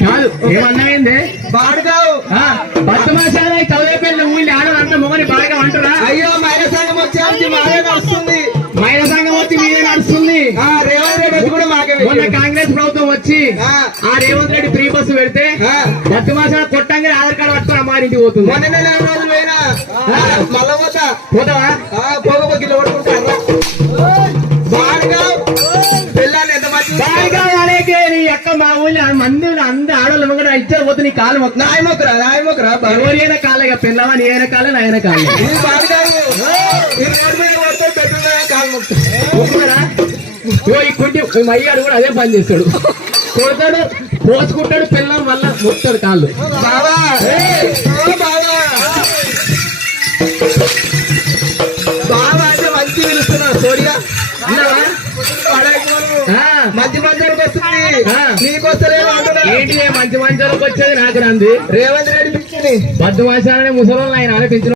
కాదు ఏమన్నాయింది బాడుగావు బతుమాసాల చదివేపల్లి ఊళ్ళో ఆడదంతా మొగని బాగా అంటారా? అయ్యో మైల సంఘం వచ్చే మాదే నడుస్తుంది. మహిళా సంఘం వచ్చి మీదే నడుస్తుంది. రేవంత్ రెడ్డి వచ్చి కూడా మాకే మొన్న కాంగ్రెస్ ప్రభుత్వం వచ్చి ఆ రేవంత్ రెడ్డి ఫ్రీ బస్సు పెడితే బతుమాసాల కొట్టంగా ఆధార్ కార్డు పట్టుకుని అమ్మారింటికి పోతుంది. మొన్న నెల రోజులు పోయినా మళ్ళా పోతావా? పోగపోకి పట్టుకుంటారా బాడుగావు పిల్లలు ఎంత మంచి బాగా అనేకే నీ అక్క మా ఊళ్ళో మంది అందరు ఆడవాళ్ళు కూడా ఇచ్చారు పోతే నీ కాలు మొక్క నాయమొక్కరా ఎవరైనా కాలేగా పిల్లవా నీ అయిన కాలే నా అయిన కాలే బాడుగావు ఈ రోడ్డు మీద పడితే పెద్దగా కాలు మొక్కుతారా ఈ కుంటి అయ్యాడు కూడా అదే పని చేస్తాడు. కొడతాడు పోసుకుంటాడు పిల్లలు మళ్ళా మొత్తాడు కాళ్ళు. బాబా బాబా బాబా అంటే మంచి పిలుస్తున్నావు సోడిగా మంచి మంచానికి వస్తుంది నీకొస్తలేదు ఏంటి మంచి మంచాలకు వచ్చేది నాకు రంది రేవంత్ రెడ్డి పిచ్చింది బద్దు మాసాలనే ముసలి ఆయన ఆలోచించిన